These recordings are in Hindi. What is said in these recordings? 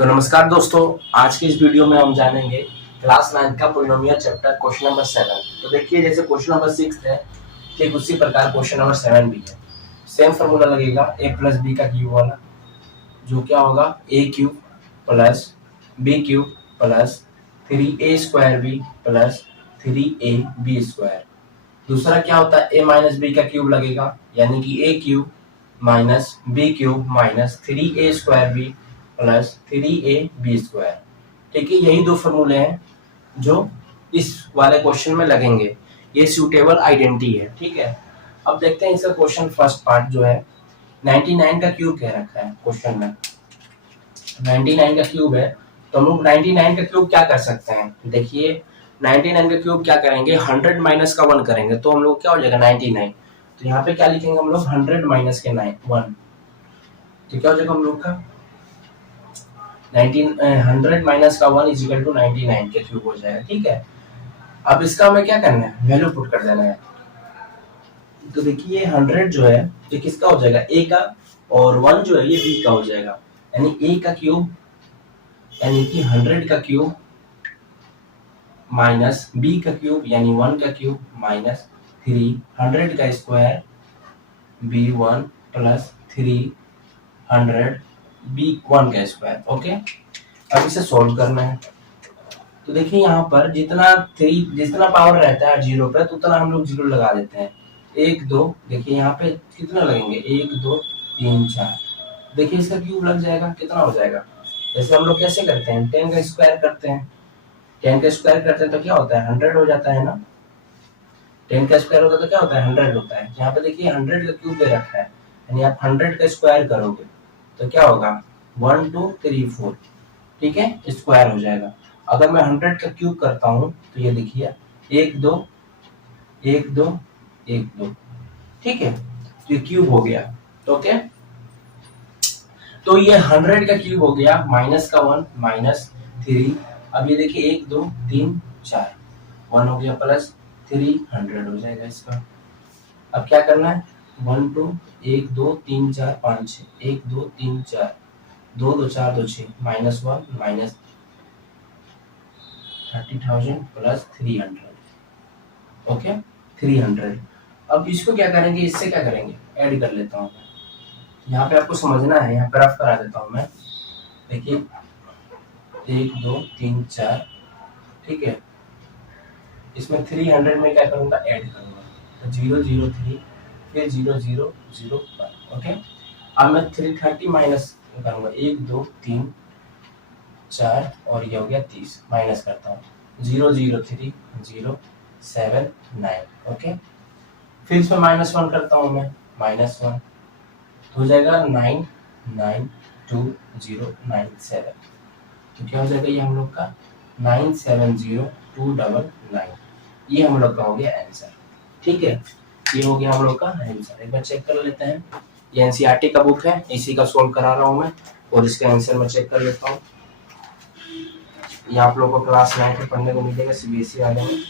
तो नमस्कार दोस्तों, आज की इस वीडियो में हम जानेंगे क्लास 9 का पॉलिनोमियल चैप्टर क्वेश्चन नंबर 7। तो देखिए, जैसे क्वेश्चन नंबर 6 है ठीक उसी प्रकार क्वेश्चन नंबर 7 भी है। सेम फॉर्मूला लगेगा a प्लस बी का क्यूब वाला, जो क्या होगा a cube plus b cube plus 3a square b plus 3ab square. दूसरा क्या होता है a माइनस बी का क्यूब लगेगा, यानी कि a cube minus b cube minus 3a square b plus 3ab square. ठीक है, यही दो फॉर्मूले हैं जो इस वाले क्वेश्चन में लगेंगे। ये सूटेबल आइडेंटिटी है। ठीक है, अब देखते हैं इसका क्वेश्चन फर्स्ट पार्ट जो है 99 का क्यूब कह रखा है क्वेश्चन में। 99 का क्यूब है, तो हम लोग 99 का क्यूब क्या कर सकते हैं। देखिए 99 का क्यूब क्या करेंगे, 100 माइनस का 1 करेंगे तो हम लोग क्या हो जाएगा 99। तो यहाँ पे क्या लिखेंगे हम लोग 100 माइनस के 1, तो क्या हो जाएगा हम लोग का 100 माइनस का 1 इज इक्वल टू 99 के क्यूब हो जाएगा। ठीक है, अब इसका हमें क्या करना है, वैल्यू पुट कर देना है। तो देखिए 100 जो है ये किसका हो जाएगा, a का, और 1 जो है ये b का हो जाएगा, यानी a का क्यूब यानी कि 100 का क्यूब माइनस b का क्यूब यानी 1 का क्यूब माइनस 300 का स्क्वायर b1 प्लस 300 b1 का स्क्वायर। ओके, अब इसे सॉल्व करना है। तो देखिए यहाँ पर जितना पावर रहता है जीरो पे तो उतना हम लोग जीरो लगा देते हैं। 1 2, देखिए यहाँ पे कितना लगेंगे 1 2 3 4। देखिए इसका क्यूब लग जाएगा, कितना हो जाएगा, जैसे हम लोग कैसे करते हैं 10 का स्क्वायर करते हैं। 10 का स्क्वायर करते हैं तो क्या होता है 100 हो जाता है ना। 10 का स्क्वायर होता है तो क्या होता है 100 होता है। यहाँ पे देखिए 100 का क्यूब दे रखा है, यानी आप 100 का स्क्वायर करोगे तो क्या होगा 1 2 3 4। ठीक है, स्क्वायर हो जाएगा। अगर मैं 100 का क्यूब करता हूँ तो ये देखिए 1 2 1 2 1 2। ठीक है, तो ये क्यूब हो गया। तो ओके, तो ये 100 का क्यूब हो गया माइनस का 1 माइनस 3। अब ये देखिए 1 2 3 4, 1 हो गया प्लस 300 हो जाएगा इसका। अब क्या करना है 1 2 1 2 3 4 5 6 1 2 3 4 2 2 4 2 6 माइनस 1 माइनस 30,000 प्लस 300। ओके 300। अब इसको क्या करेंगे, इससे क्या करेंगे ऐड कर लेता हूँ। यहाँ पे आपको समझना है, यहाँ पे रफ करा देता हूँ मैं। देखिए 1 2 3 4, ठीक है, इसमें 300 में क्या करूँगा ऐड करूँगा, तो 0 0 3 फिर 0 0 0 1। ओके, अब मैं 330 माइनस करूँगा 1 2 3 4 और ये हो गया 30, माइनस करता हूँ 0 0 3 0 7 9। ओके, फिर इसमें माइनस 1 करता हूँ मैं, माइनस 1 तो हो जाएगा 9 9 2 0 9 7। तो क्या हो जाएगा ये हम लोग का 970299। ये हम लोग का हो गया आंसर। ठीक है, ये हो गया हम लोग का आंसर। एक बार चेक कर लेते हैं। ये एनसीईआरटी का बुक है, इसी का सोल्व करा रहा हूँ मैं, और इसका आंसर मैं चेक कर लेता हूँ। ये आप लोगों को क्लास 9 में पढ़ने को मिलेगा सीबीएसई वाले में।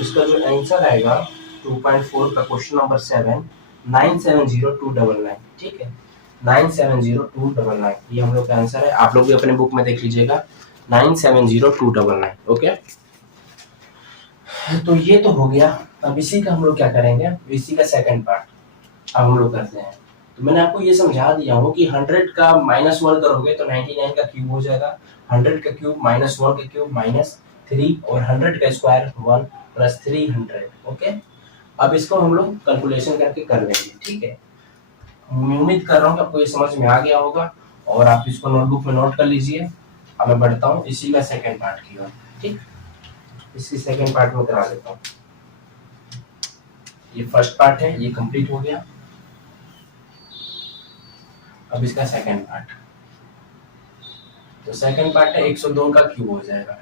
इसका जो आंसर आएगा 2.4 का क्वेश्चन नंबर 7 970299। ठीक है, 970299 ये हम लोग का आंसर है। आप लोग भी अपने बुक में देख लीजिएगा 970299। ओके, तो ये तो हो गया। अब इसी का हम लोग क्या करेंगे, इसी का सेकंड पार्ट अब हम लोग करते हैं। तो मैंने आपको ये समझा दिया हूँ कि 100 का माइनस 1 करोगे तो 99 का क्यूब हो जाएगा। 100 का क्यूब माइनस 1 का क्यूब माइनस 3 और 100 का स्क्वायर 1 प्लस 300। ओके, अब इसको हम लोग कैलकुलेशन करके कर लेंगे। ठीक है, उम्मीद कर रहा हूँ कि आपको ये समझ में आ गया होगा और आप इसको नोटबुक में नोट कर लीजिए। अब मैं बढ़ता हूँ इसी का सेकंड पार्ट की ओर। ठीक, इसी सेकंड पार्ट में करा देता हूँ। ये फर्स्ट पार्ट है, ये कंप्लीट हो गया। अब इसका सेकंड पार्ट, तो सेकंड पार्ट है 102 का क्यूब हो जाएगा।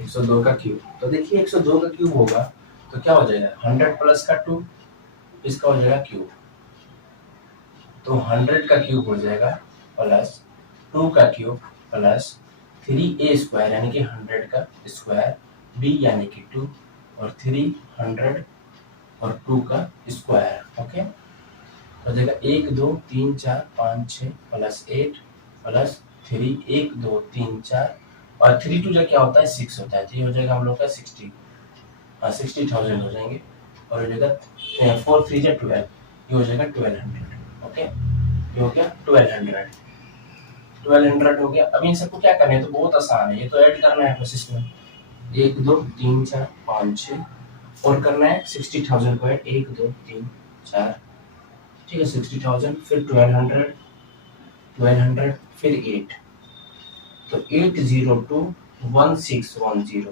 102 का क्यूब, तो देखिए 102 का क्यूब होगा तो क्या हो जाएगा 100 प्लस का 2, इसका हो जाएगा क्यूब, तो 100 का क्यूब हो जाएगा प्लस 2 का क्यूब प्लस 3a स्क्वायर यानी कि 100 का स्क्वायर, b यानी कि 2 और 300 और 2 का स्क्वायर। ओके, हो जाएगा 1 2 3 4 5 6 प्लस 8 प्लस 3 1 2 3 4 और 3 टू जो क्या होता है 6 होता है, तो ये हो जाएगा हम लोग का 60,000 हो जाएंगे। और हो जाएगा 4 3 जा 12, ये हो जाएगा 1200। ओके, ये हो गया 1200 हो गया। अब इन सबको क्या करना है, तो बहुत आसान है, ये तो ऐड करना है बस इसमें 1 2 3 4 5 6 और करना है 60,000 को ऐड 1 2 3 4, ठीक है 60,000 फिर 1200 फिर 8, तो 8021610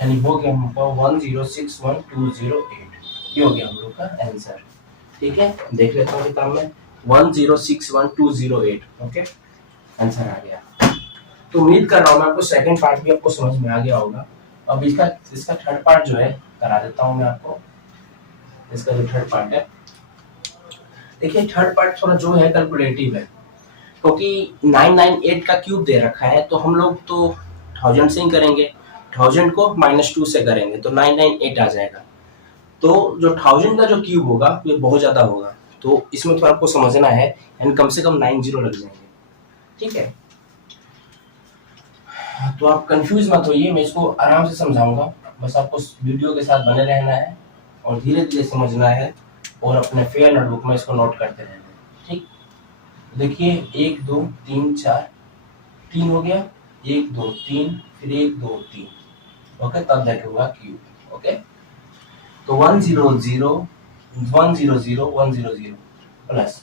यानी हो गया हम लोग का 1061208, ये हो गया हम लोग का आंसर। ठीक है, देख लेता हूँ किताब में 1061208। ओके, आंसर आ गया। तो उम्मीद कर रहा हूँ मैं आपको सेकंड पार्ट भी आपको समझ में आ गया होगा। अब इसका थर्ड पार्ट जो है करा देता हूँ मैं आपको। इसका जो थर्ड पार्ट है, देखिए थर्ड पार्ट थोड़ा जो है कैलकुलेटिव है, क्योंकि 998 का क्यूब दे रखा है, तो हम लोग तो 1000 से ही करेंगे, 1000 को -2 से करेंगे तो 998 आ जाएगा। तो जो 1000 का जो क्यूब होगा ये बहुत ज्यादा होगा, तो इसमें थोड़ा आपको समझना है, यानी कम से कम 90 लग जाएंगे। ठीक है, तो आप कंफ्यूज मत होइए, मैं इसको आराम से समझाऊंगा, बस आपको वीडियो के साथ बने रहना है और धीरे धीरे समझना है और अपने फेयर नोटबुक में इसको नोट करते रहना है। ठीक, देखिए 1 2 3 4 3 हो गया, 1 2 3 फिर 1 2 3। ओके, तब जाके होगा क्यूब। ओके, तो 100 प्लस,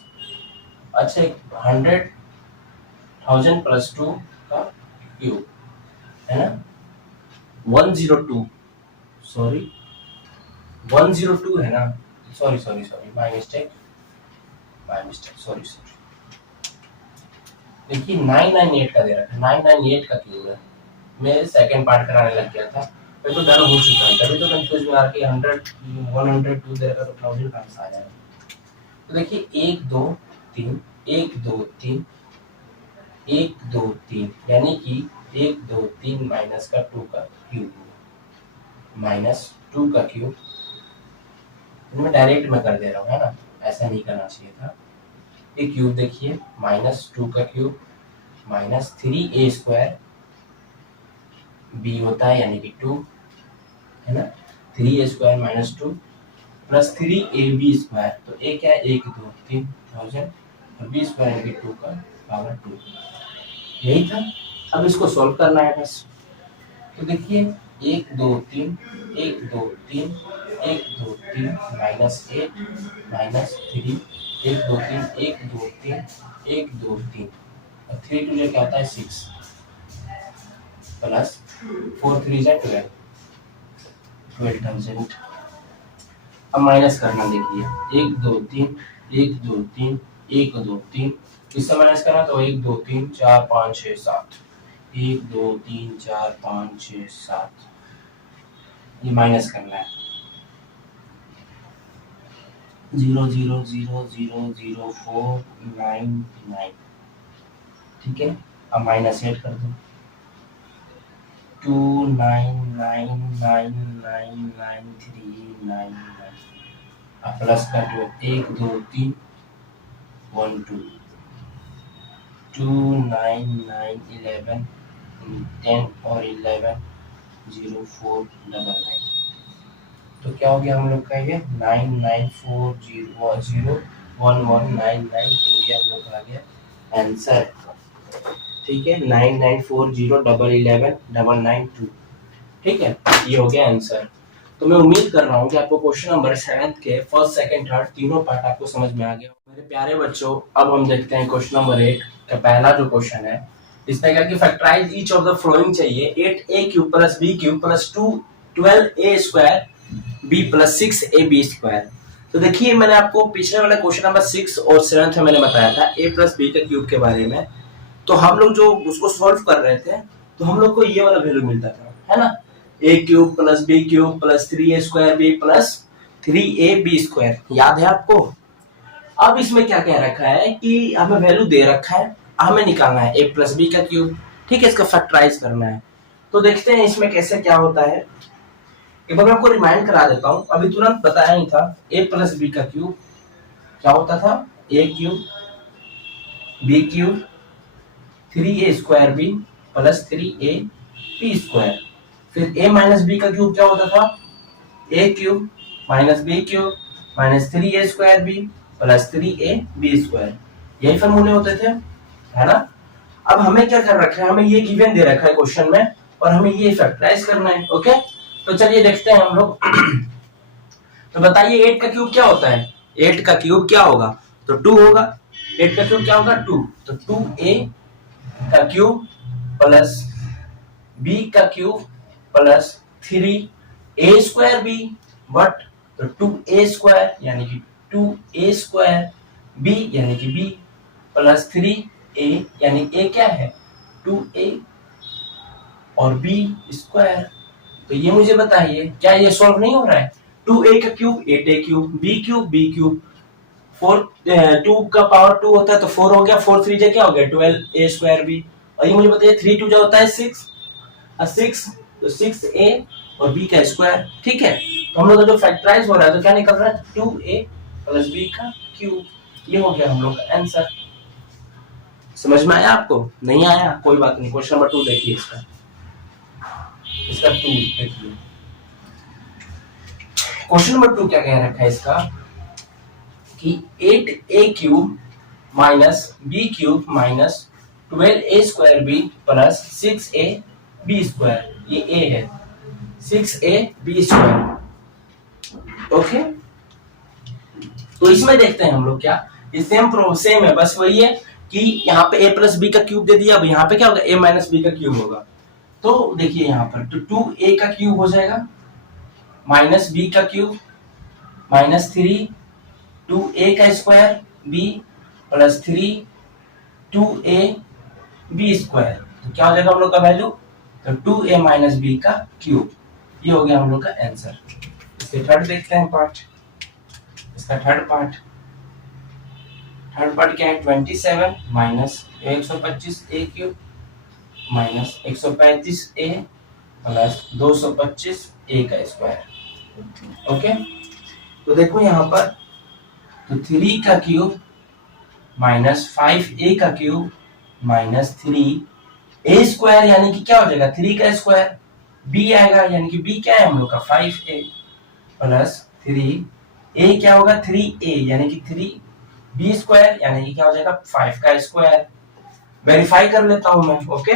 अच्छा 100,000 प्लस 2 का क्यूब है ना, 102 सॉरी 102 है ना, सॉरी माय मिस्टेक सॉरी। देखिए 998 का दे रखा है, 998 का क्यूब है, मैं सेकंड पार्ट कराने लग गया था, मैं तो डर हो चुका है, तभी तो कंफ्यूज में आ रहा कि 102 दे रखा तो 1000 कहाँ से आ जाएगा। तो देखिए 1 2 3 1 2 3 1 2 3 यानी कि 1 2 3 माइनस का 2 का क्यूब होगा, -2 का क्यूब, मैं डायरेक्ट में कर दे रहा हूँ है ना, ऐसा नहीं करना चाहिए था। ये क्यूब देखिए -2 का क्यूब -3a² b होता है यानी कि 2 है ना, 3a² -2 प्लस 3ab², तो a क्या है 1 2 3 1000 और b² यानी कि 2 का पावर 2, यही था। अब इसको सॉल्व करना है बस, तो देखिए 1 2 3 1 2 3 1 2 3 -8 -3 1 2 3 1 2 3 1 2 3 और 3 टू क्या होता है 6 प्लस 4 3 जा 12,000। अब माइनस करना, देखिए 1 2 3 1 2 3 1 2 3, इससे माइनस करना तो 1 2 3 4 5 6 7 1 2 3 4 5 6 7, ये माइनस करना है 0 0 0 0 0 4 9 9। ठीक है, अब माइनस 8 कर दो 2 9 9 9 9 9 3 9 9, अब प्लस कर दो 1 2 3 1 2 2 9 9 11 10 और 11 0 4 9 9, तो क्या हो गया हम लोग का ये 9940011992, ये हम लोग का आ गया आंसर। ठीक है, 9940111992, ठीक है, ये हो गया आंसर। तो मैं उम्मीद कर रहा हूँ कि आपको क्वेश्चन नंबर 7 के फर्स्ट सेकंड थर्ड तीनों पार्ट आपको समझ में आ गया। मेरे प्यारे बच्चों, अब हम देखते हैं क्वेश्चन नंबर 8 का पहला जो क्वेश्चन है, इसमें क्या कि factorise each of the following चाहिए 8a³ + b³ + 12a² b + 6ab²। तो देखिए मैंने आपको पिछले वाला क्वेश्चन नंबर 6 और 7 में मैंने बताया था a + b के क्यूब के बारे में, तो हम लोग जो उसको सॉल्व कर रहे थे तो हम लोग को ये वाला वैल्यू मिलता था, है ना, a³ + b³ + 3a² b + 3ab², याद है आपको। अब इसमें क्या कह रखा है कि हमें वैल्यू दे रखा है, हमें निकालना है a + b का क्यूब, ठीक है, इसका फैक्टराइज करना है। तो देखते हैं इसमें कैसे क्या होता है, एक बार मैं आपको रिमाइंड करा देता हूं, अभी तुरंत बताया ही था a + b का क्यूब क्या होता था, a³ b³ 3a² b plus 3ab²। फिर a माइनस b का क्यूब क्या होता था, a³ minus b³ minus 3a² b plus 3ab²। यही फॉर्मूले होते थे, है ना। अब हमें क्या कर रखा है, हमें ये गिवन दे रखा है क्वेश्चन में और हमें ये फैक्टराइज करना है। ओके, तो चलिए देखते हैं हम लोग। तो बताइए 8 का क्यूब क्या होता है, 8 का क्यूब क्या होगा, तो 2 होगा। 8 का क्यूब क्या होगा, 2। तो 2a का क्यूब प्लस b का cube plus 3a² b but तो 2a² यानी कि 2a² b यानी कि b प्लस 3a यानी a क्या है 2a और b²। तो ये मुझे बताइए क्या ये सॉल्व नहीं हो रहा है। 2a का क्यूब 8a³ b³ 4 2 का पावर 2 होता है तो 4 हो गया, 4 3 जा क्या हो गया 12a² b। और ये मुझे बताइए 3 2 जा होता है 6 और 6 तो 6a और b का स्क्वायर। ठीक है, तो हम लोग का जो फैक्टराइज हो रहा है तो क्या निकल रहा है 2a प्लस b का क्यूब। ये हो गया हम लोग का आंसर। समझ में आया आपको, नहीं आया कोई बात नहीं। क्वेश्चन नंबर 2 देखिए, इसका 2 देखिए। क्वेश्चन नंबर 2 क्या कह रखा है इसका कि 8a³ minus b³ minus 12a² b plus 6ab²। ये a है 6ab²। ओके, तो इसमें देखते हैं हम लोग क्या, ये सेम है, बस वही है कि यहाँ पे a प्लस बी का क्यूब दे दिया। अब यहाँ पे क्या होगा a माइनस बी का क्यूब होगा। तो देखिए यहाँ पर तो 2a का क्यूब हो जाएगा माइनस b का क्यूब माइनस 3 2a का स्क्वायर b प्लस 3 2ab²। तो क्या हो जाएगा हम लोग का वैल्यू, तो 2a माइनस b का क्यूब। ये हो गया हम लोग का आंसर। इसके थर्ड देखते हैं पार्ट। इसका थर्ड पार्ट क्या है 27 minus 125a³ minus 135a plus 225a का स्क्वायर। ओके, तो देखो यहाँ पर तो 3 का क्यूब माइनस 5a का क्यूब माइनस 3a² यानी कि क्या हो जाएगा 3 का स्क्वायर, b आएगा यानी कि b क्या है हम लोग का 5a प्लस 3a क्या होगा 3a यानी कि 3b² यानी कि क्या हो जाएगा 5 का स्क्वायर। वेरीफाई कर लेता हूं मैं। ओके,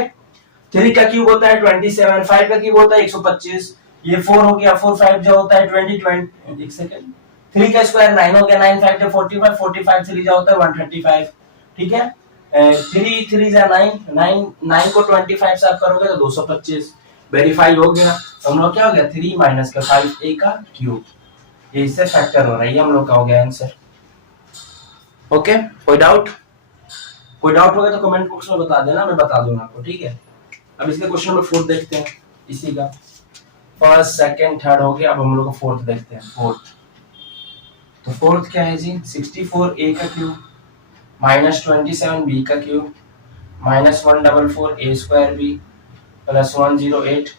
3 का क्यूब होता है 27, 5 का क्यूब होता है 125, ये 4 हो गया, 4 5 जो होता है 20 एक सेकंड, 3 का स्क्वायर 9 हो गया, 9 5 जो 45, 45 3 जो होता है 135। ठीक है, 3 3 जा 9 9 को 25 से आप करोगे तो 225। वेरीफाई हो गया। तो हम लोग क्या हो गया 3 माइनस का 5a का क्यूब, ये इससे फैक्टर हो रहा है। ये हम लोग का हो गया आंसर। ओके, कोई डाउट होगा तो कमेंट बॉक्स में बता देना, मैं बता दूंगा आपको। ठीक है, अब इसके क्वेश्चन नंबर 4 देखते हैं। इसी का फर्स्ट सेकंड थर्ड हो गया, अब हम लोग फोर्थ देखते हैं। तो फोर्थ क्या है जी 64a का क्यूब माइनस 27b का cube minus 144a² b plus 108ab²।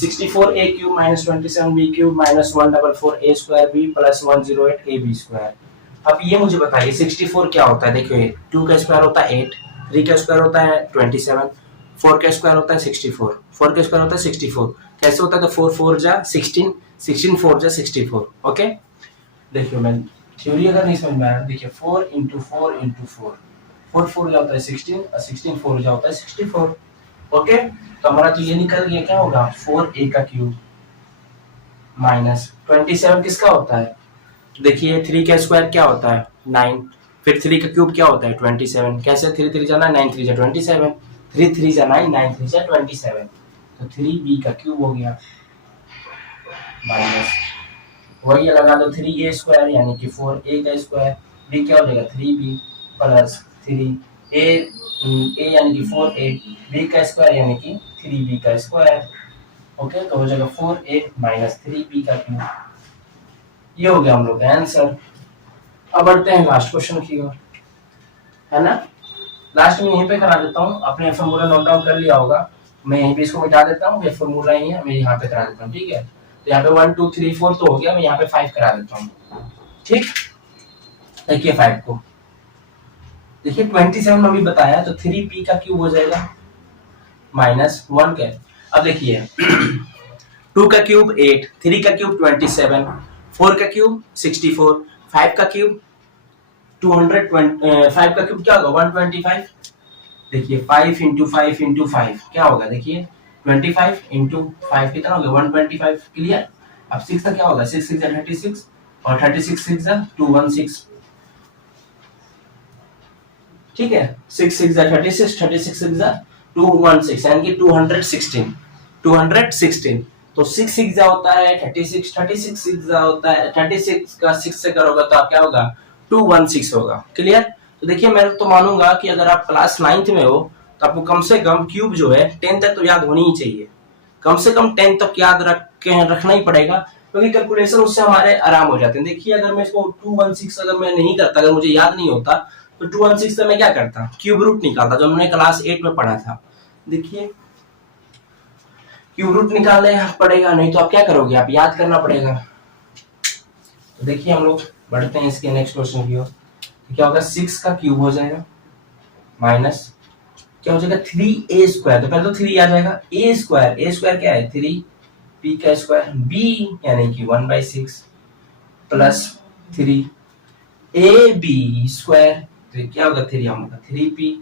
64a cube minus 27b cube minus 144a² b plus 108ab²। अब ये मुझे बताइए 64 क्या होता है। देखिए 2 का स्क्वायर होता है 8, 3 का स्क्वायर होता है 27, 4 का स्क्वायर होता है 64, 4 का स्क्वायर होता है 64। कैसे होता है तो 4 4 जा 16, 16 4 जा 64। ओके, देखिए मैं थ्योरी अगर नहीं समझ में आया, देखिए 4 इंटू 4 इंटू 4, 4 4 जा होता है 16 और 16 4 जा होता है 64। ओके, तो हमारा तो ये निकल गया क्या होगा 4a का क्यूब माइनस 27 किसका होता है। देखिए 3 का स्क्वायर क्या होता है 9, फिर 3 का क्यूब क्या होता है 27। कैसे 3 3 जा 9, 9 3 जा 27, 3 3 जा 9, 9 3 जा 27। तो 3b का क्यूब हो गया माइनस वही लगा दो 3a² यानी कि 4a का स्क्वायर, b क्या हो जाएगा 3b प्लस 3a यानी कि 4a, b का स्क्वायर यानी कि 3b का स्क्वायर। ओके, तो हो जाएगा 4a माइनस 3b का क्यूब। ये हो गया हम लोग का आंसर। अब बढ़ते हैं लास्ट क्वेश्चन की ओर, है ना। लास्ट में यहीं पे करा देता हूँ, आपने फॉर्मूला नोट डाउन कर लिया होगा, मैं यहीं पे इसको मिटा देता हूँ। ये फॉर्मूला ही है, मैं यहाँ पे करा देता हूँ। ठीक है, तो यहाँ पे 1 2 3 4 तो हो गया, मैं यहाँ पे 5 करा देता हूँ। ठीक, देखिए 5 को देखिए 27 में भी बताया, तो 3p का क्यूब हो जाएगा माइनस 1 का। अब देखिए 2 का क्यूब 8, 3 का क्यूब 27, 4 का क्यूब 64, 5 का क्यूब 220, 5 का क्यूब क्या होगा 125। देखिए 5 इंटू 5 इंटू 5 क्या होगा, देखिए 25 इंटू 5 कितना होगा 125। क्लियर। अब 6 का क्या होगा, 6 6 36 और 36 6 216। ठीक है, 6 6 36, 36 6 216 यानी कि 216, 216। तो 6 6 होता है 36, 36 6 होता है 36 का 6 से करोगे तो आप क्या होगा 216 होगा। क्लियर। तो देखिए मैं तो मानूंगा कि अगर आप क्लास 9th में हो तो आपको कम से कम क्यूब जो है 10 तक तो याद होनी ही चाहिए, कम से कम 10 तक याद रखना ही पड़ेगा, क्योंकि कैलकुलेशन उससे हमारे आराम हो जाते हैं। देखिए अगर मैं इसको 216 अगर मैं नहीं करता, अगर मुझे याद नहीं होता तो 216 से मैं क्या करता, क्यूब रूट निकालता, जो हमने क्लास 8 में पढ़ा था। देखिए क्यूब रूट निकालने पड़ेगा, नहीं तो आप क्या करोगे, आप याद करना पड़ेगा। तो देखिए हम लोग बढ़ते हैं इसके नेक्स्ट क्वेश्चन की ओर। तो क्या होगा 6 का क्यूब हो जाएगा माइनस क्या हो जाएगा 3a स्क्वायर। तो पहले तो 3 आ जाएगा, a स्क्वायर क्या है 3p का स्क्वायर, b यानी कि 1/6 प्लस 3ab स्क्वायर। तो क्या होगा 3 होगा 3p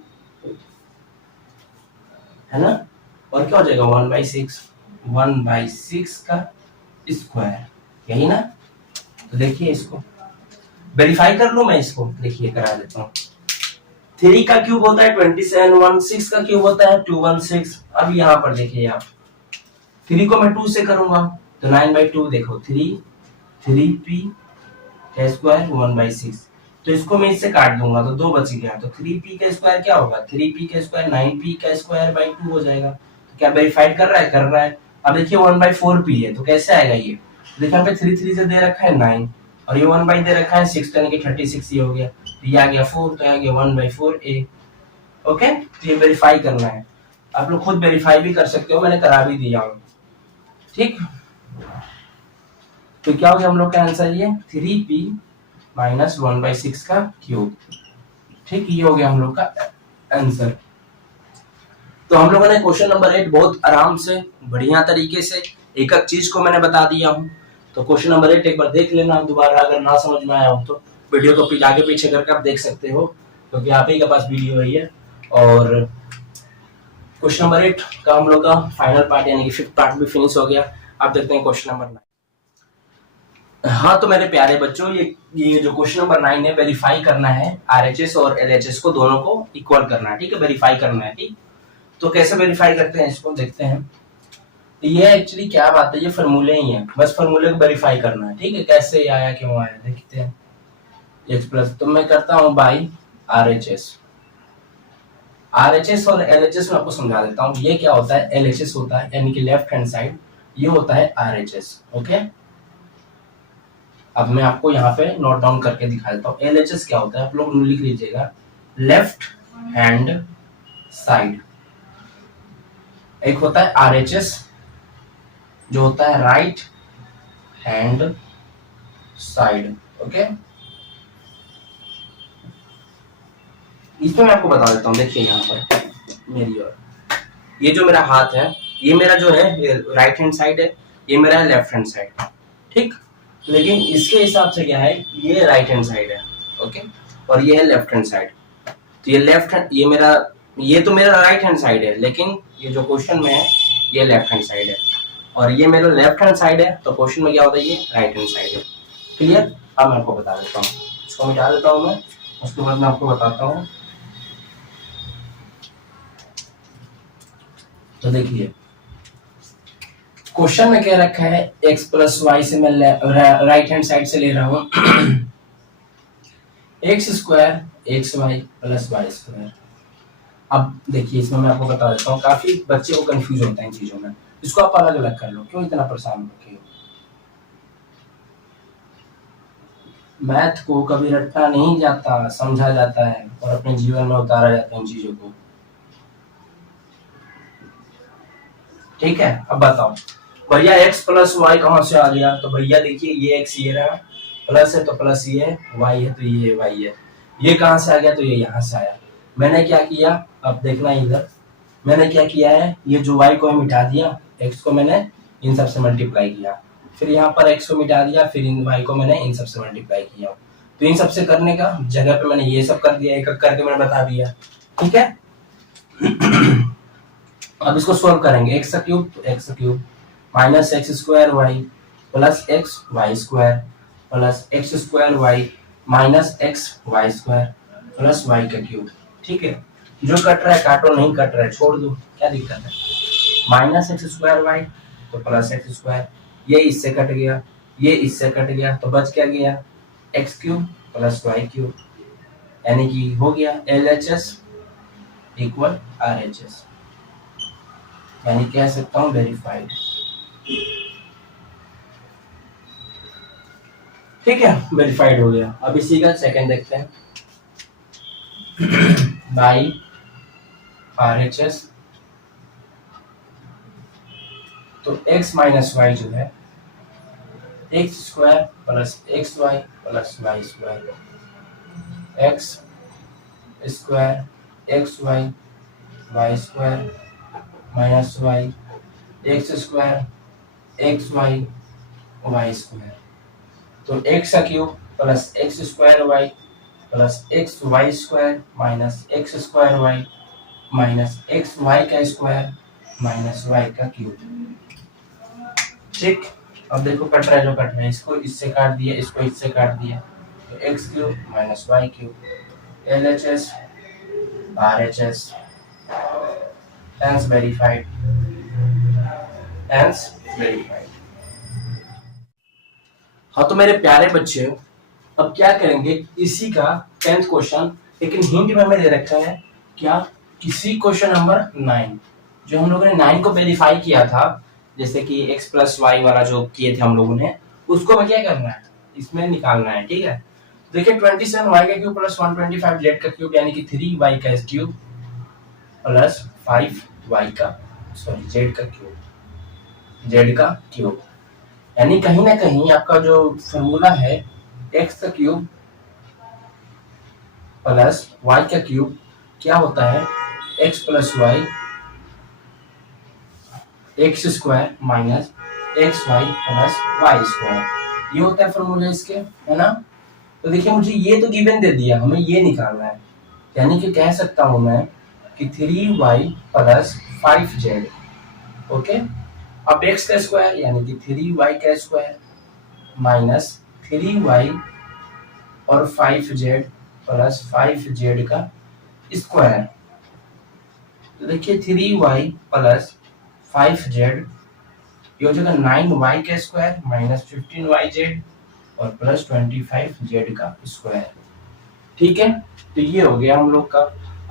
है ना, और क्या हो जाएगा 1/6 का स्क्वायर, यही ना। तो देखिए इसको वेरीफाई कर लूं मैं, इसको देखिए करा देता हूँ। 3 का क्यूब होता है 27, 6 का क्यूब होता है 216। अब यहाँ पर देखिए आप 3 को मैं 2 से करूंगा तो 9/2, देखो 3p का स्क्वायर 1/6, तो इसको मैं इससे काट दूंगा तो 2 बच गया। तो 3p का स्क्वायर क्या होगा 3p का स्क्वायर 9p का स्क्वायर बाई 2 हो जाएगा। तो क्या वेरीफाइड कर रहा है। अब देखिए 1/4p है तो कैसे आएगा ये, देखिए यहाँ पे 3 3 से दे रखा है 9 और ये 1 बाई दे रखा है 6 यानी कि 36 ये हो गया, तो ये आ गया 4, तो आ गया 1/4a। ओके, तो ये वेरीफाई करना है, आप लोग खुद वेरीफाई भी कर सकते हो, मैंने करा भी दिया हूँ। ठीक, तो क्या हो गया हम लोग का आंसर ये 3p माइनस 1/6 का क्यूब। ठीक, ये हो गया हम लोग का आंसर। तो हम लोगों ने क्वेश्चन नंबर 8 बहुत आराम से बढ़िया तरीके से एक एक चीज को मैंने बता दिया हूँ। तो क्वेश्चन नंबर 8 एक बार देख लेना दोबारा, अगर ना समझ में आया हो तो वीडियो को आगे पीछे करके आप देख सकते हो, क्योंकि आप ही के पास वीडियो है। और क्वेश्चन नंबर 8 का हम लोग का फाइनल पार्ट यानी कि 5th पार्ट भी फिनिश हो गया। आप देखते हैं क्वेश्चन नंबर 9। हाँ तो मेरे प्यारे बच्चों, ये जो क्वेश्चन नंबर 9 है, वेरीफाई करना है RHS और LHS को दोनों को इक्वल करना है। ठीक है, वेरीफाई करना है। ठीक, तो कैसे वेरीफाई करते हैं इसको देखते हैं। ये एक्चुअली क्या बात है, ये फॉर्मूले ही हैं, बस फॉर्मूले को वेरीफाई करना है। ठीक है, कैसे आया क्यों आया देखते हैं। h प्लस तो मैं करता हूँ बाई RHS और LHS में आपको समझा देता हूँ। ये क्या होता है, LHS होता है यानी कि लेफ्ट हैंड साइड, ये होता है RHS। ओके, अब मैं आपको यहाँ पे नोट डाउन करके दिखा देता हूँ। LHS क्या होता है, आप लोग लिख लीजिएगा, लेफ्ट हैंड साइड। एक होता है RHS जो होता है राइट हैंड साइड। ओके, इसमें मैं आपको बता देता हूँ। देखिए यहाँ पर मेरी ओर, ये जो मेरा हाथ है, ये मेरा जो है राइट हैंड साइड है, ये मेरा लेफ्ट हैंड साइड। ठीक, लेकिन इसके हिसाब से क्या है, ये राइट हैंड साइड है। ओके, और ये है लेफ्ट हैंड साइड। तो ये लेफ्ट हैंड, ये तो मेरा राइट हैंड साइड है, लेकिन ये जो क्वेश्चन में है ये लेफ्ट हैंड साइड है, और ये मेरा लेफ्ट हैंड साइड है, तो क्वेश्चन में क्या होता है ये राइट हैंड साइड है। क्लियर। अब मैं आपको बता देता हूँ, इसको मिटा देता हूँ मैं, उसके बाद मैं आपको बताता हूँ। तो देखिए क्वेश्चन में क्या रखा है, x प्लस वाई से मैं राइट हैंड साइड से ले रहा हूँ x square x y plus y square. अब देखिए इसमें मैं आपको बता देता हूँ, काफी बच्चे को कंफ्यूज होता है इन चीजों में, इसको आप अलग अलग कर लो, क्यों इतना परेशान रखे हो। मैथ को कभी रटा नहीं जाता, समझा जाता है और अपने जीवन में उतारा जाता है इन चीजों को। ठीक है, अब बताओ भैया x प्लस वाई कहाँ से आ गया, तो भैया देखिए ये x ये रहा, प्लस है तो प्लस ये है, y है तो ये y है। ये कहाँ से आ गया, तो ये यहाँ से आया। मैंने क्या किया, अब देखना इधर, मैंने क्या किया है, ये जो y को मिटा दिया, x को मैंने इन सब से मल्टीप्लाई किया, फिर यहाँ पर x को मिटा दिया, फिर इन y को मैंने इन सब से मल्टीप्लाई किया। तो इन सब से करने का जगह पे मैंने ये सब कर दिया, एक एक करके मैंने बता दिया, ठीक है। अब इसको सोल्व करेंगे, x क्यूब तो x cube minus x square y plus x y square plus x square y minus x y square plus y का क्यूब, ठीक है। जो कट रहा है काटो, नहीं कट रहा है छोड़ दो, क्या दिक्कत है। माइनस एक्स स्क्वायर वाई तो प्लस एक्स स्क्वायर, ये इससे कट गया, ये इससे कट गया, तो बच क्या गया, x cube plus y cube, यानी कि हो गया LHS इक्वल RHS, यानी कह सकता हूँ वेरीफाइड, ठीक है, वेरीफाइड हो गया। अब इसी का सेकंड देखते हैं, बाई RHS, तो x माइनस वाई जो है x square plus x y plus y square, x square x y y square minus y x square x y y square, तो एक्स का cube plus x square y plus x y square minus x square y minus x y का स्क्वायर माइनस वाई का क्यूब, ठीक। अब देखो कट रहा है, जो कट रहा है, इसको इससे काट दिया, इसको इससे काट दिया, तो x cube minus y cube, LHS RHS, hence verified, hence verified। हाँ तो मेरे प्यारे बच्चे, अब क्या करेंगे, इसी का 10th क्वेश्चन, लेकिन हिंट में मैंने दे रखा है क्या, किसी क्वेश्चन नंबर 9, जो हम लोगों ने 9 को वेरीफाई किया था, जैसे कि x प्लस वाई वाला जो किए थे हम लोगों ने, उसको हमें क्या करना है, इसमें निकालना है, ठीक है। देखिए 27 y का क्यूब प्लस 125 z का क्यूब, यानी कि 3y का क्यूब प्लस 5y का z का क्यूब, यानी कहीं ना कहीं आपका जो फॉर्मूला है x का क्यूब प्लस y का क्यूब क्या होता है, x plus y x square minus x y plus y square, ये होता है फॉर्मूला इसके, है ना। तो देखिए मुझे ये तो गिवन दे दिया, हमें ये निकालना है, यानी कि कह सकता हूं मैं कि 3y प्लस 5z, ओके। अब x का स्क्वायर यानी कि 3y का स्क्वायर माइनस 3y और 5z प्लस 5z का स्क्वायर, तो देखिए 3y प्लस 5z, ये हो जाएगा 9y का स्क्वायर माइनस 15yz और प्लस 25z का स्क्वायर, ठीक है। तो ये हो गया हम लोग का।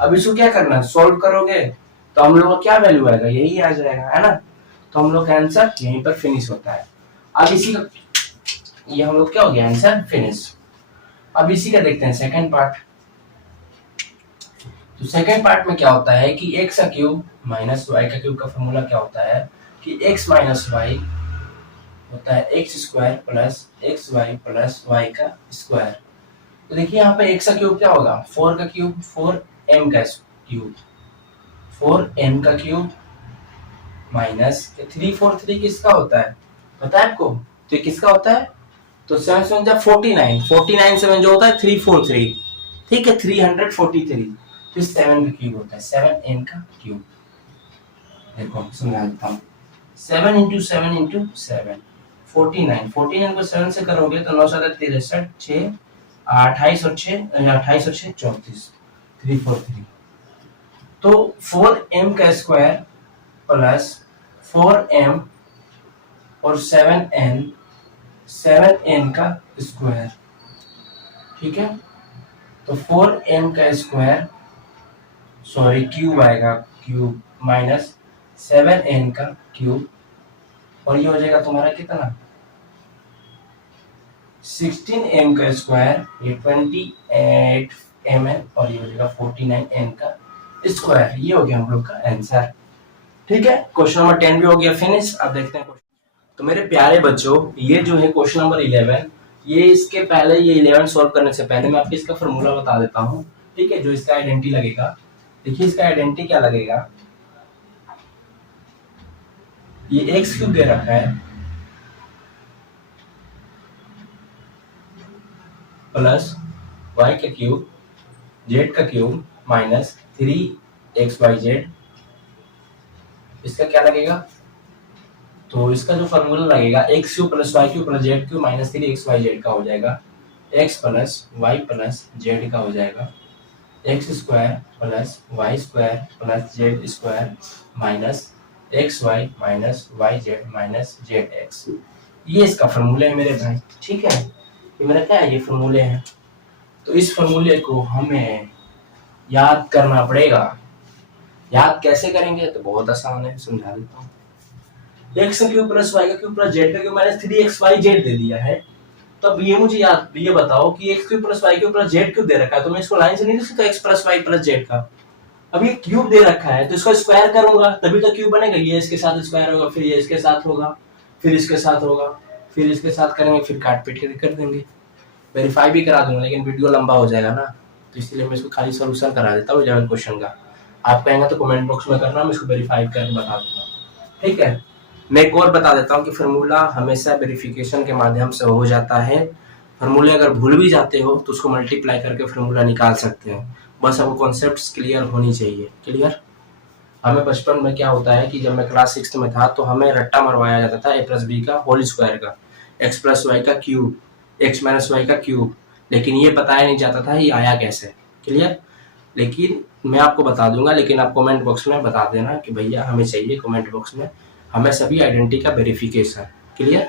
अब इसको क्या करना है, सॉल्व करोगे तो हम लोग का क्या वैल्यू आएगा, यही आ जाएगा, है ना। तो हम लोग का आंसर यहीं पर फिनिश होता है। अब इसी का, ये हम लोग क्या हो गया, आंसर फिनिश। अब इसी का देखते हैं सेकंड पार्ट। तो सेकंड पार्ट में क्या होता है कि x का क्यूब माइनस वाई का क्यूब का फॉर्मूला क्या होता है कि x माइनस वाई होता है x square plus x y plus y का स्क्वायर। तो देखिए यहाँ पे x का क्यूब क्या होगा, 4 का क्यूब 4m का क्यूब 4m का क्यूब माइनस 343 किसका होता है पता है आपको, तो ये किसका होता है, तो 7 7 जा 49, 49 7 जो होता है 343, ठीक है 343, फिर 7 का क्यूब होता है 7n का क्यूब। देखो समझा देता हूँ, 7 इंटू 7 इंटू 7 49, 49 को 7 से करोगे तो 9 7 63 6 28 और 6 28 और 6 34 343। तो 4m का स्क्वायर प्लस 4m और 7n का स्क्वायर, ठीक है। तो 4m का स्क्वायर सॉरी क्यूब आएगा, क्यूब माइनस 7n का क्यूब, और ये हो जाएगा तुम्हारा कितना 16m का स्क्वायर, ये 28mn और ये हो जाएगा 49n का स्क्वायर। ये हो गया हम लोग का आंसर, ठीक है। क्वेश्चन नंबर 10 भी हो गया फिनिश। अब देखते हैं क्वेश्चन। तो मेरे प्यारे बच्चों, ये जो है क्वेश्चन नंबर 11, ये इसके पहले, ये 11 सॉल्व करने से पहले मैं आपको इसका फॉर्मूला बता देता हूँ, ठीक है, जो इसका आइडेंटिटी लगेगा। देखिए इसका आइडेंटिटी क्या लगेगा, ये एक्स क्यूब दे रखा है प्लस वाई का क्यूब जेड का क्यूब माइनस 3xyz, इसका क्या लगेगा, तो इसका जो फॉर्मूला लगेगा x cube plus y cube plus z cube minus 3xyz का हो जाएगा, x plus y plus z का हो जाएगा x square plus y square plus z square minus x y minus y z minus z x. ये इसका फॉर्मूला है मेरे भाई, ठीक है, ये मेरा क्या है, ये फॉर्मूले हैं। तो इस फॉर्मूले को हमें याद करना पड़ेगा। याद कैसे करेंगे, तो बहुत आसान है, समझा देता हूँ। एक्स का क्यूब प्लस वाई का क्यूब प्लस जेड का क्यूब माइनस 3xyz दे दिया है, तब ये मुझे ये बताओ कि x cube plus y cube plus z cube दे रखा है, तो मैं इसको लाइन से नहीं लिख सकता x plus y plus z का। अब ये क्यूब दे रखा है तो इसको स्क्वायर करूंगा तभी तो क्यूब बनेगा, ये इसके साथ स्क्वायर होगा, फिर ये इसके साथ होगा, फिर इसके साथ होगा, फिर इसके साथ करेंगे, फिर काट पीट के कर देंगे। वेरीफाई भी करा दूंगा लेकिन वीडियो लंबा हो जाएगा ना, तो इसलिए मैं इसको खाली सोल्यूशन करा देता हूँ 11 क्वेश्चन का। आप कहेंगे तो कमेंट बॉक्स में करना, मैं इसको वेरीफाई करके बता दूंगा, ठीक है। मैं एक और बता देता हूँ कि फार्मूला हमेशा वेरिफिकेशन के माध्यम से हो जाता है। फार्मूले अगर भूल भी जाते हो तो उसको मल्टीप्लाई करके फार्मूला निकाल सकते हो, बस आपको कॉन्सेप्ट्स क्लियर होनी चाहिए। क्लियर। हमें बचपन में क्या होता है कि जब मैं क्लास 6 में था तो हमें रट्टा मरवाया जाता था a प्लस बी का होल स्क्वायर का, x प्लस वाई का क्यूब, x माइनस वाई का क्यूब, लेकिन ये बताया नहीं जाता था ये आया कैसे। क्लियर। लेकिन मैं आपको बता दूंगा, लेकिन आप कमेंट बॉक्स में बता देना कि भैया हमें चाहिए, कमेंट बॉक्स में हमें सभी आइडेंटिटी का वेरिफिकेशन। क्लियर।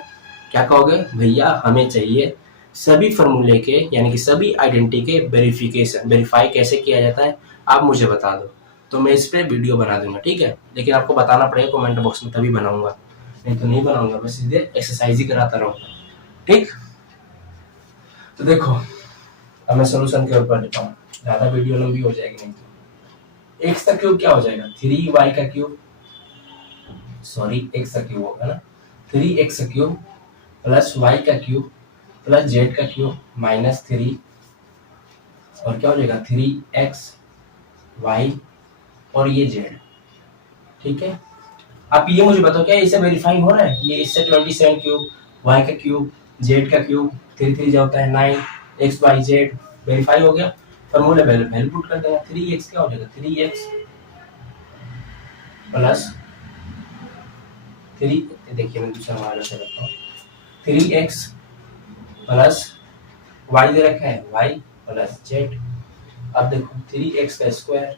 क्या कहोगे, भैया हमें चाहिए सभी फॉर्मूले के यानी कि सभी आइडेंटिटी के वेरिफिकेशन, वेरीफाई कैसे किया जाता है आप मुझे बता दो, तो मैं इस पे वीडियो बना दूंगा, ठीक है। लेकिन आपको बताना पड़ेगा कमेंट बॉक्स में, तभी बनाऊंगा, नहीं तो नहीं बनाऊंगा, मैं सीधे एक्सरसाइज ही कराता रहूंगा, ठीक। तो देखो अब मैं सोल्यूशन के ऊपर लिखता हूँ, ज्यादा वीडियो लंबी हो जाएगी नहीं तो। एक्स का क्यूब क्या हो जाएगा, 3y का क्यूब, सॉरी एक्स का क्यूब होगा ना, 3x का क्यूब प्लस वाई का क्यूब प्लस जेड का क्यूब माइनस 3 और क्या हो जाएगा 3x y और ये z, ठीक है। आप ये मुझे बताओ क्या इससे वेरीफाई हो रहा है, ये इससे 27 क्यूब y का क्यूब z का क्यूब 3 3 जो होता है 9xyz वेरीफाई हो गया। फॉर्मूला वैल्यू पुट कर देना, 3x क्या हो जाएगा 3x प्लस 3, देखिए मैं दूसरा वाला से रखता हूँ, 3x प्लस y दे रखा है y प्लस z। अब देखो 3x का स्क्वायर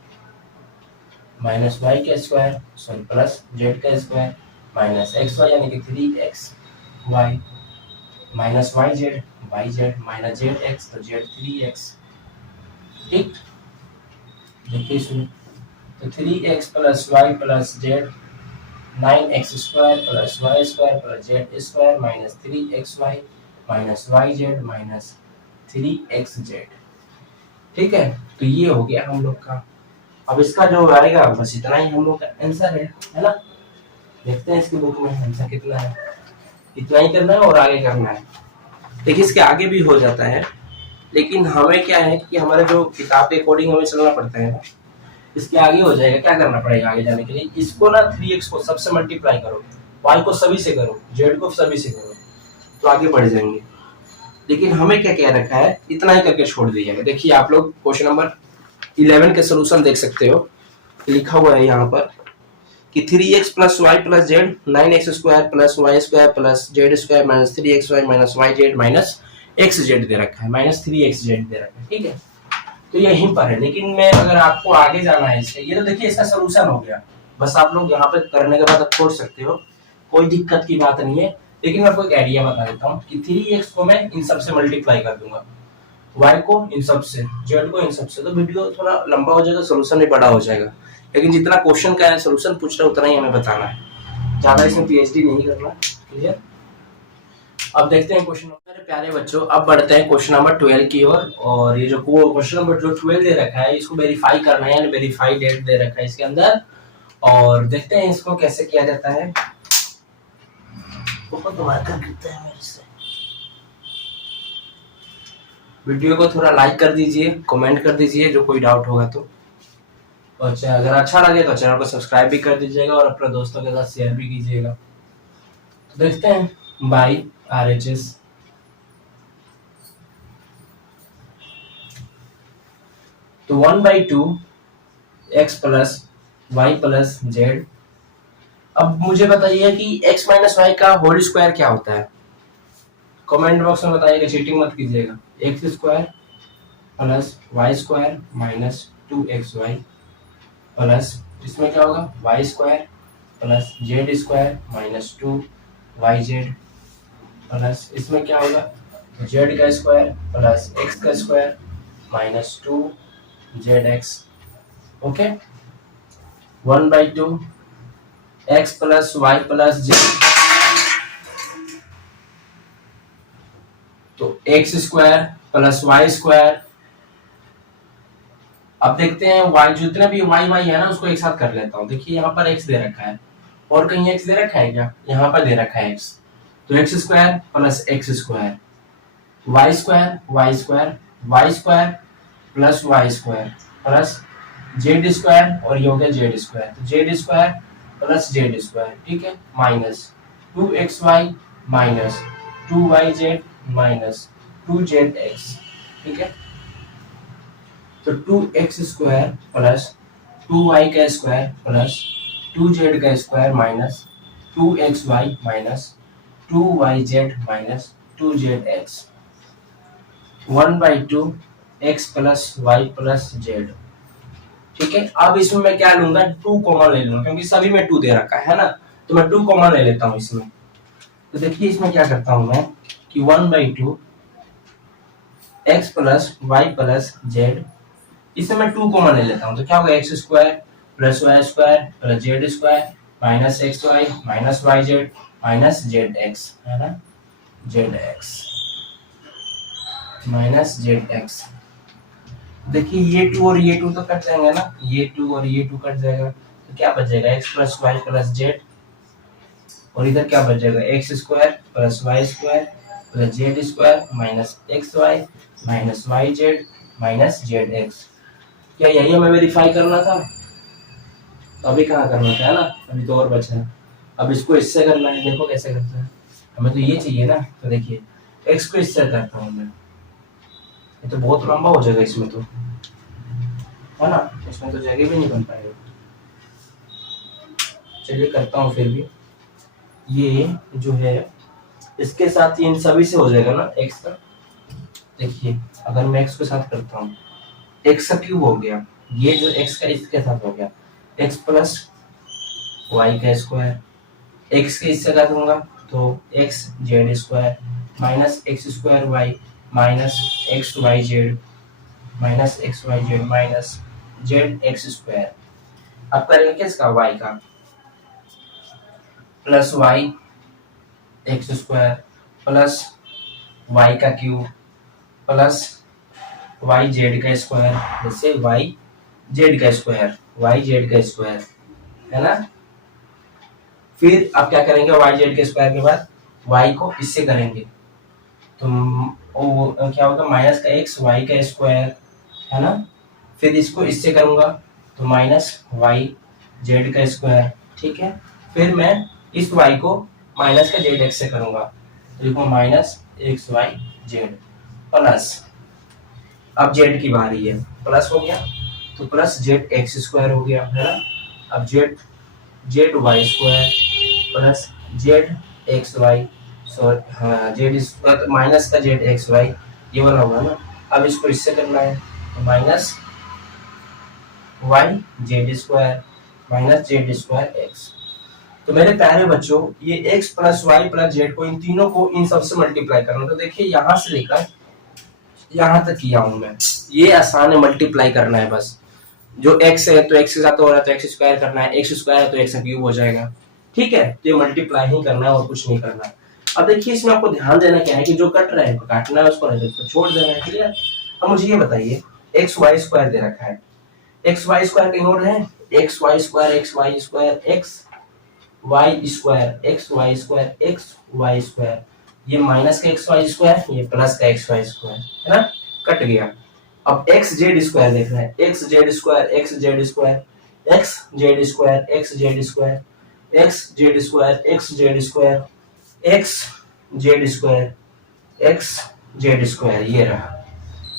माइनस y का स्क्वायर सॉरी प्लस z का स्क्वायर माइनस xy यानी कि 3xy minus yz minus zx तो z 3x, ठीक। देखिए इसमें तो 3x plus y plus z 9x square plus y square plus z square minus 3xy minus yz minus 3xz, ठीक है। तो ये हो गया हम लोग का। अब इसका जो आएगा बस इतना ही हम लोग का आंसर है ना। देखते हैं इसकी बुक में आंसर कितना है, इतना ही करना है और आगे करना है। देखिए इसके आगे भी हो जाता है, लेकिन हमें क्या है कि हमारे जो किताब के अकॉर्डिंग हमें चलना पड़ता है ना। इसके आगे हो जाएगा, क्या करना पड़ेगा आगे जाने के लिए, इसको ना 3x को सबसे मल्टीप्लाई करो, y को सभी से करो, z को सभी से करो, तो आगे बढ़ जाएंगे। लेकिन हमें क्या कह रखा है, इतना ही करके छोड़ दिया। देखिए आप लोग क्वेश्चन नंबर 11 के सोल्यूशन देख सकते हो, लिखा हुआ है यहाँ पर कि 3x plus y plus z 9x square plus y square plus z square minus 3xy minus yz minus xz दे रखा है, माइनस 3xz दे रखा है, ठीक है। तो यहीं पर है, लेकिन मैं अगर आपको आगे जाना है इससे, ये तो देखिए इसका सोल्यूशन हो गया, बस आप लोग यहाँ पे करने के बाद आप छोड़ सकते हो, कोई दिक्कत की बात नहीं है। लेकिन मैं आपको एक आइडिया बता देता हूँ कि 3x को मैं इन सब से मल्टीप्लाई कर दूंगा, y को इन सब से, z को इन सब से, तो वीडियो थोड़ा लंबा हो जाएगा, सोल्यूशन भी बड़ा हो जाएगा। लेकिन जितना क्वेश्चन का सोल्यूशन पूछ रहा है उतना ही हमें बताना है, ज्यादा इसमें पीएचडी नहीं करना। क्लियर। अब देखते हैं क्वेश्चन नंबर, प्यारे बच्चों अब बढ़ते हैं क्वेश्चन नंबर 12 की ओर। और ये जो क्वेश्चन नंबर जो 12 दे रखा है इसको वेरीफाई करना है, यानी वेरीफाई डेट दे रखा है इसके अंदर, और देखते हैं इसको कैसे किया जाता है। बहुत तुम्हारा कर गिरता है मेरे से। वीडियो को थोड़ा लाइक कर दीजिए, कमेंट कर दीजिए जो कोई डाउट होगा तो, और अगर अच्छा लगे तो चैनल को सब्सक्राइब भी कर दीजिएगा और अपने दोस्तों के साथ शेयर भी कीजिएगा। तो देखते हैं बाई RHS। तो 1/2 x plus y plus z. अब मुझे बताइए कि x माइनस वाई का होल स्क्वायर क्या होता है, कमेंट बॉक्स में बताइएगा, चीटिंग मत कीजिएगा। X square plus y square minus 2xy plus इसमें क्या होगा y square plus z square minus 2yz plus इसमें क्या होगा जेड का स्क्वायर प्लस एक्स का square minus 2zx। Okay, 1/2 x plus y plus z, तो x square plus y square. अब देखते हैं y जितने भी y है ना उसको एक साथ कर लेता हूँ। देखिए यहाँ पर x दे रखा है और कहीं x दे रखा है क्या, यहाँ पर दे रखा है x, तो x square plus x square y square y square y square plus y square plus z square और ये हो गया जेड स्क्वायर, तो z square plus z square, ठीक है, minus 2xy minus 2yz minus 2zx, ठीक है। तो 2x स्क्वायर प्लस 2y का स्क्वायर प्लस 2z का square minus 2xy minus 2yz minus 2zx, 1/2 x plus y plus z, ठीक है। अब इसमें मैं क्या लूंगा, 2 कॉमन ले लूंगा क्योंकि सभी में 2 दे रखा है ना, तो मैं 2 कॉमन ले लेता हूँ इसमें। तो देखिए इसमें क्या करता हूं मैं कि 1/2 x plus y plus z, इसमें मैं 2 कॉमन ले लेता हूँ, तो क्या होगा x square plus y square plus z square minus x y minus y z minus z x, है ना, z x minus z x. देखिए ये 2 और ये 2 तो कट जाएंगे ना, ये 2 और ये 2 कट जाएगा, तो क्या बचेगा x plus y plus z, और इधर क्या बच जाएगा x square plus y square plus z square minus x y minus y z minus z x. क्या यही हमें वेरीफाई करना था, तो अभी कहाँ करना था, है ना, अभी तो और बचा है। अब इसको इससे करना है, देखो कैसे करते हैं, हमें तो ये चाहिए ना, तो देखिए एक्स को इससे करता हूँ मैं, ये तो बहुत लंबा हो जाएगा इसमें तो, है ना, इसमें तो जगह भी नहीं बन पाएगा। चलिए करता हूँ फिर भी, ये जो है इसके साथ इन सभी से हो जाएगा ना एक्स का। देखिए अगर मैं एक्स के साथ करता हूँ, एक्स का क्यूब हो गया, ये जो एक्स का इसके साथ हो गया एक्स प्लस वाई का स्क्वायर, एक्स के इससे कर दूंगा तो x z square minus x square y minus x y z minus x y z minus z x square. अब करेंगे किसका वाई का, plus y x square plus y का क्यूब प्लस वाई जेड का स्क्वायर, जैसे वाई जेड का स्क्वायर वाई जेड का स्क्वायर, है ना। फिर आप क्या करेंगे वाई जेड के स्क्वायर के बाद वाई को इससे करेंगे, तो वो क्या होगा माइनस का एक्स वाई का स्क्वायर, है ना। फिर इसको इससे करूंगा तो माइनस वाई जेड का स्क्वायर, ठीक है। फिर मैं इस वाई को माइनस का जेड एक्स से करूंगा, तो देखो minus x y z plus, अब जेड की बारी है, प्लस हो गया तो प्लस जेड एक्स स्क्वायर हो गया, है ना। अब z z y square plus z x y, sorry हाँ जेड स्क्वायर माइनस का जेड एक्स वाई, ये वाला होगा ना। अब इसको इससे करना है तो minus y z square minus z square x. तो मेरे प्यारे बच्चों ये x plus y plus z को, इन तीनों को इन सबसे मल्टीप्लाई करना, तो देखिए यहाँ से लेकर यहाँ तक किया हूं मैं, ये आसान है, मल्टीप्लाई करना है बस। जो x है तो x के साथ हो रहा है तो एक्स स्क्वायर करना है, एक्स स्क्वायर है तो एक्स क्यूब हो जाएगा, ठीक है। तो ये मल्टीप्लाई ही करना है और कुछ नहीं करना है। अब देखिए इसमें आपको ध्यान देना क्या है कि जो कट रहा है तो काटना है, उसको छोड़ देना है, क्लियर। अब मुझे ये बताइए एक्स वाई स्क्वायर दे रखा है, एक्स वाई स्क्वायर कहीं और है, x y square x y square x y square x y square x y square, ये माइनस का एक्स वाई स्क्वायर ये प्लस का एक्स वाई स्क्वायर, है ना। कट गया। अब एक्स जेड स्क्वायर देखना है, x z square, x z square, x z square, x z square, x z square, x z square, x z square, x z square, ये रहा।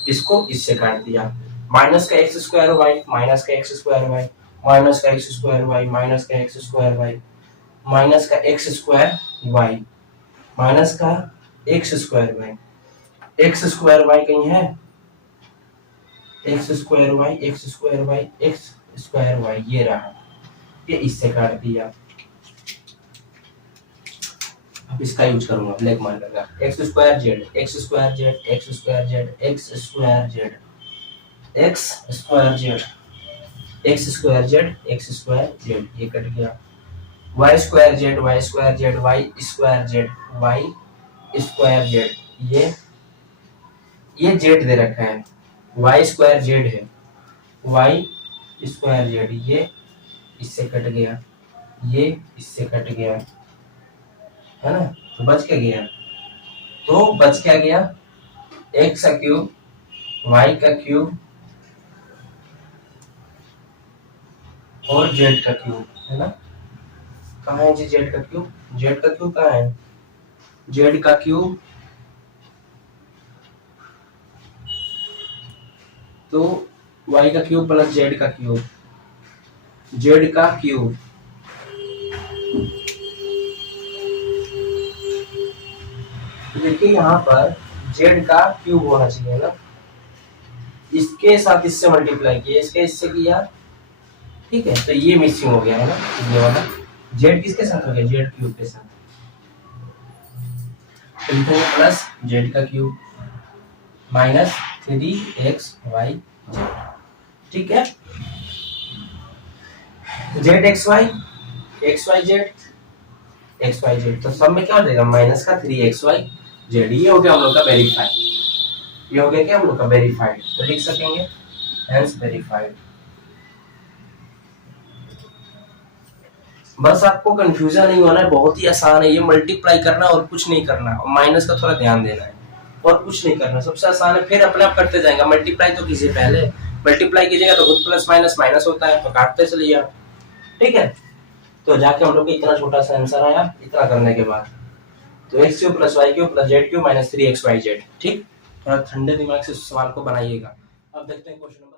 इसको इससे काट दिया। माइनस का एक्स स्क्वायर वाई, माइनस का एक्स स्क्वायर वाई, माइनस का एक्स स्क्वायर वाई, माइनस का एक्स स्क्वायर वाई, माइनस का एक्स स्क्वायर वाई, माइनस का x square y, x square y कहीं है, x square y, x square y, x square y, ये रहा। ये इससे काट दिया। अब इसका यूज करूंगा ब्लैक मार्कर का, x square z, x square z, x square z, x square z, x square z, x square z, x square z, ये कट गया। Y square z, y square z, y square z, y square z, ये जेड दे रखा है, वाई स्क्वायर जेड है, वाई स्क्वायर जेड, ये इससे कट गया, ये इससे कट गया, है ना। तो बच क्या गया, तो बच क्या गया, एक्स का क्यूब, वाई का क्यूब और जेड का क्यूब, है ना। कहाँ है जी जेड का क्यूब, जेड का क्यूब कहाँ है, जेड का क्यूब, तो वाई का क्यूब प्लस जेड का क्यूब, जेड का क्यूब, देखिए यहाँ पर जेड का क्यूब होना चाहिए ना, इसके साथ इससे मल्टीप्लाई किया, इसके इससे किया, ठीक है, तो ये मिसिंग हो गया है ना, ये वाला जेड किसके साथ हो गया, जेड क्यूब के साथ, प्लस जेड का क्यूब माइनस 3xy जेड, ठीक है। Z x y, x y z, x y z, तो सब में क्या हो जाएगा, माइनस का 3xy जेड, ये हो गया हम लोग का वेरीफाइड, ये हो गया क्या हम लोग का वेरीफाइड, तो लिख सकेंगे हेंस वेरीफाइड। बस आपको कंफ्यूजन नहीं होना है, बहुत ही आसान है, ये मल्टीप्लाई करना और कुछ नहीं करना, माइनस का थोड़ा ध्यान देना है और कुछ नहीं करना, सबसे आसान है, फिर अपने आप करते जाएगा। मल्टीप्लाई तो कीजिए, पहले मल्टीप्लाई कीजिएगा तो खुद प्लस माइनस माइनस होता है, तो काटते चलिए आप, ठीक है। तो जाके हम लोग को इतना छोटा सा आंसर आया, इतना करने के बाद, तो x cube plus y cube plus z cube minus 3xy z, ठीक। थोड़ा ठंडे दिमाग से सवाल को बनाइएगा। अब देखते हैं क्वेश्चन नंबर